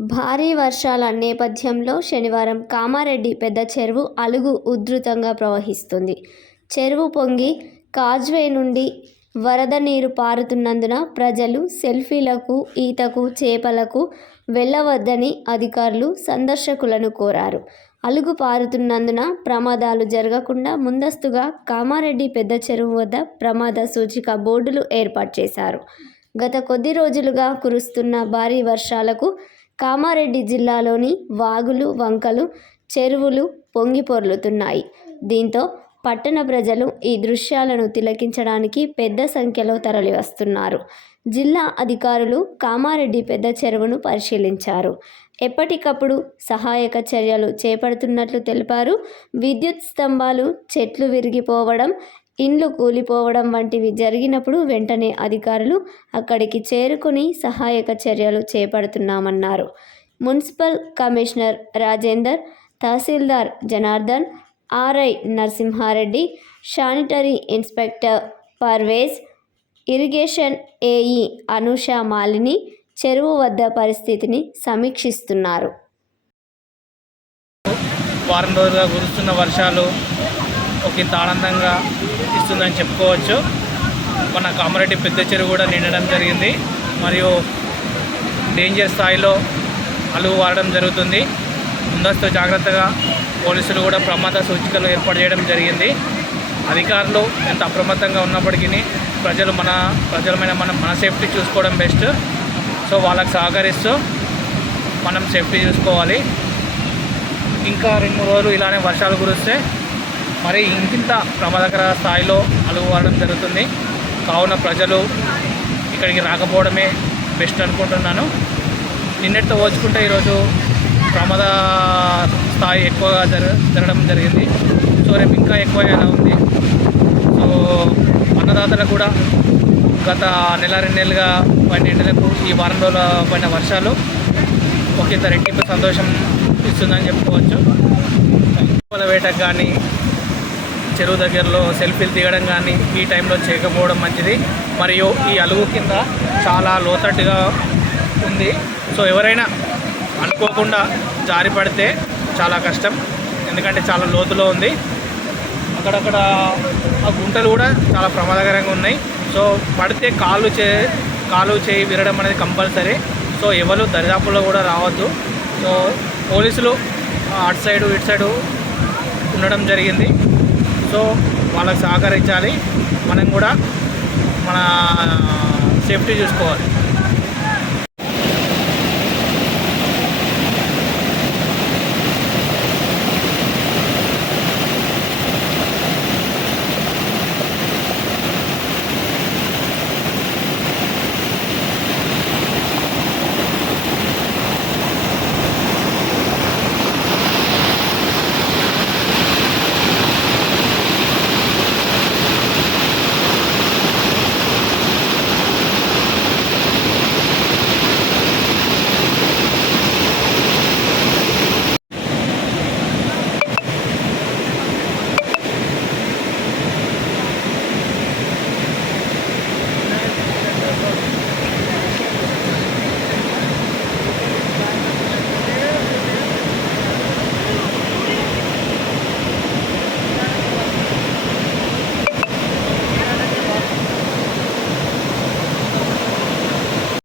భారీ వర్షాల నేపథ్యంలో శనివారం కామారెడ్డి పెద్ద చెరువు అలుగు ఉధృతంగా ప్రవహిస్తుంది. చెరువు పొంగి కాజ్వే నుండి వరద నీరు పారుతున్నందున ప్రజలు సెల్ఫీలకు ఈతకు చేపలకు వెళ్ళవద్దని అధికారులు సందర్శకులను కోరారు. అలుగు పారుతున్నందున ప్రమాదాలు జరగకుండా ముందస్తుగా కామారెడ్డి పెద్ద చెరువు వద్ద ప్రమాద సూచిక బోర్డులు ఏర్పాటు చేశారు. గత కొద్ది రోజులుగా కురుస్తున్న భారీ వర్షాలకు కామారెడ్డి జిల్లాలోని వాగులు వంకలు చెరువులు పొంగి పొర్లుతున్నాయి. దీంతో పట్టణ ప్రజలు ఈ దృశ్యాలను తిలకించడానికి పెద్ద సంఖ్యలో తరలివస్తున్నారు. జిల్లా అధికారులు కామారెడ్డి పెద్ద చెరువును పరిశీలించారు. ఎప్పటికప్పుడు సహాయక చర్యలు చేపడుతున్నట్లు తెలిపారు. విద్యుత్ స్తంభాలు చెట్లు విరిగిపోవడం ఇండ్లు కూలిపోవడం వంటివి జరిగినప్పుడు వెంటనే అధికారులు అక్కడికి చేరుకుని సహాయక చర్యలు చేపడుతున్నామన్నారు. Municipal commissioner Rajender tahsildar Janardhan RI Narasimha Reddy sanitary inspector Parvez irrigation AE Anusha Malini చెరువు వద్ద పరిస్థితిని సమీక్షిస్తున్నారు. వారం రోజులుగా కురుస్తున్న వర్షాలు ఒక ఇంత ఆనందంగా ఇస్తుందని చెప్పుకోవచ్చు. మన కామరెడ్డి పెద్ద చెరువు కూడా నిండడం జరిగింది. మరియు డేంజర్ స్థాయిలో అలుగు వాడడం జరుగుతుంది. ముందస్తు జాగ్రత్తగా పోలీసులు కూడా ప్రమాద సూచికలు ఏర్పాటు చేయడం జరిగింది. అధికారులు ఎంత అప్రమత్తంగా ఉన్నప్పటికీ ప్రజలు మన ప్రజలమైన మనం మన సేఫ్టీ చూసుకోవడం బెస్ట్. సో వాళ్ళకి సహకరిస్తూ మనం సేఫ్టీ చూసుకోవాలి. ఇంకా రెండు మూడు రోజులు ఇలానే వర్షాలు కురిస్తే మరి ఇంకింత ప్రమాదకర స్థాయిలో అలుగువడం జరుగుతుంది. కావున ప్రజలు ఇక్కడికి రాకపోవడమే బెస్ట్ అనుకుంటున్నాను. నిన్నటితో పోల్చుకుంటే ఈరోజు ప్రమాద స్థాయి ఎక్కువగా జర జరగడం జరిగింది. సో రేపు ఇంకా ఎక్కువగా ఉంది? సో అన్నదాతలు కూడా గత నెల రెండు నెలలుగా పైన ఎండలకు ఈ వారం రోజుల పైన వర్షాలు ఒక ఇంత రెట్టింపు సంతోషం ఇస్తుందని చెప్పుకోవచ్చు. వేటకు కానీ చెరువు దగ్గరలో సెల్ఫీలు దిగడం కానీ ఈ టైంలో చేయకపోవడం మంచిది. మరియు ఈ అలుగు కింద చాలా లోతట్టుగా ఉంది. సో ఎవరైనా అనుకోకుండా జారి పడితే చాలా కష్టం. ఎందుకంటే చాలా లోతులో ఉంది. అక్కడక్కడ ఆ గుంటలు కూడా చాలా ప్రమాదకరంగా ఉన్నాయి. సో పడితే కాళ్ళు చే కాలు చేయి విరడం అనేది కంపల్సరీ. సో ఎవరు దరిదాపుల్లో కూడా రావద్దు. సో పోలీసులు అటు సైడు ఇటు సైడు ఉండడం జరిగింది. సో వాళ్ళకి సహకరించాలి. మనం కూడా మన సేఫ్టీ చూసుకోవాలి.